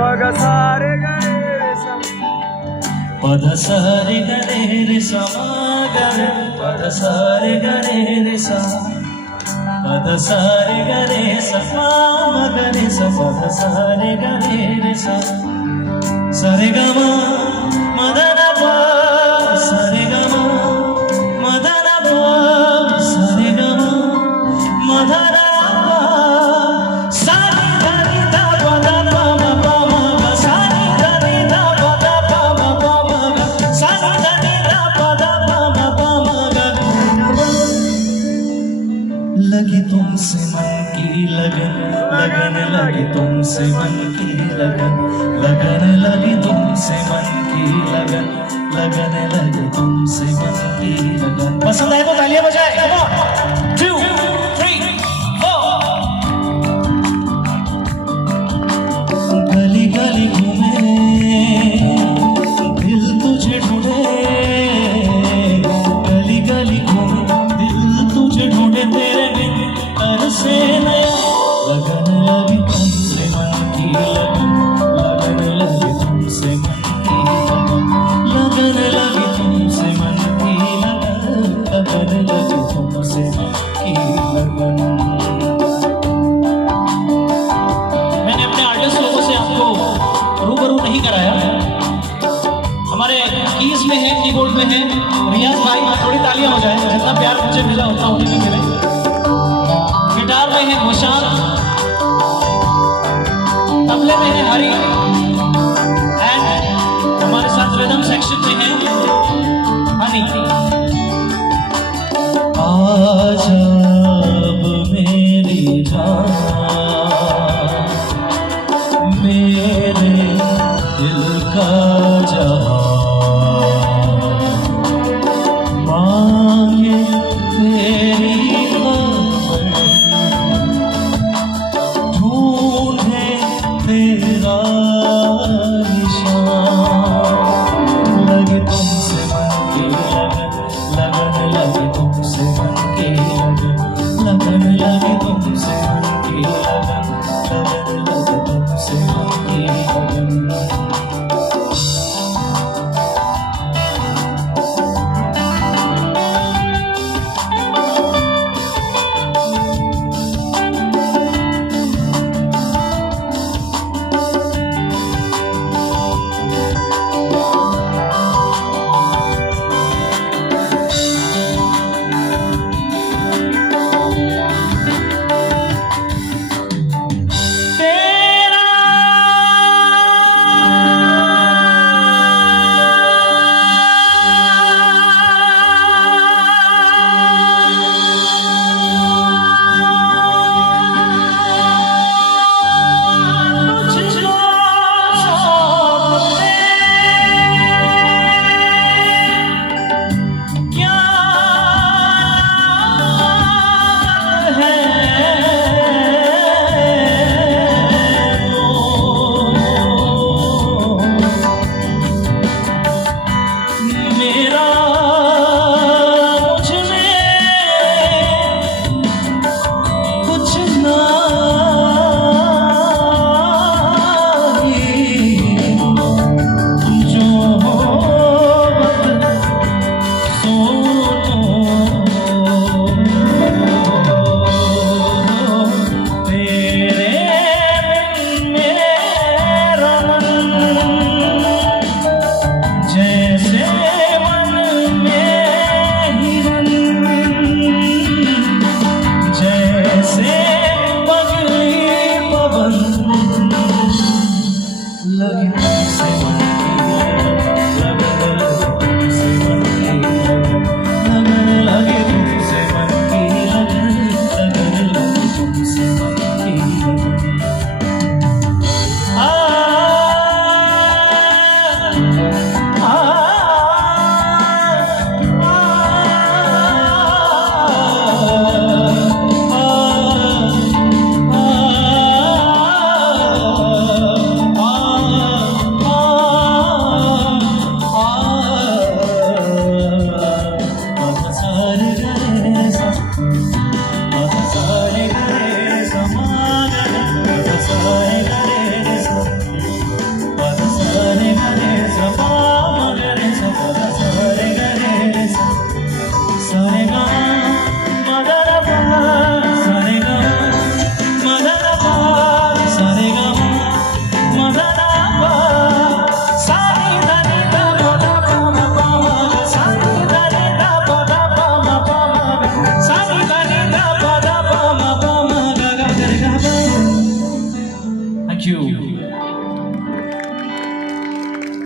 मग सारे गरे सा पद सारे गरे रे सा गरे पद सारे गरे रे सा पद सारे गरे सा गरे सा पद सारे गरे रे सा सरे गमा मदन पा सरे गमा मदन पा सरे गमा मदन पा सारे गरे दा पद पा पा मा सारे गरे दा पद पा पा मा सारे गरे दा पद पा पा मा लगी तुमसे मन की लगन लगन लगी तुमसे मन की लगन लगन लगी तुमसे मन की लगन लगन लगी तुमसे मन की लगन। पसंद आए तो तालियां बजाएं। Come on 2 3 4 गली गली घूमे दिल तुझे ढूंढे गली गली घूमे दिल तुझे ढूंढे तेरे बिन तरसे नया लगन लगी तुमसे मन की लगन लगन लगी तुमसे मन की लगन लगन लगी तुमसे मन की लगन लगन लगी तुमसे मन की लगन। मैंने अपने आर्टिस्ट लोगों से आपको रूबरू नहीं कराया। हमारे कीज में है, कीबोर्ड में है रियाज भाई, थोड़ी तालियां हो जाए। जितना प्यार मुझे मिला उतना उन्हें भी मिले। गिटार में है मुशाल, तबले में है हरी एंड हमारे साथ रिदम सेक्शन में है हनी। आज अब मेरी जान मेरे दिल का जहां मांगे तेरी तेरा निशान लगे तुमसे मन की लगन लगन लगे तुमसे मन की लगन लगन लगे तुमसे मन की लगन लगन लगे तुमसे मन की लगन। Love you.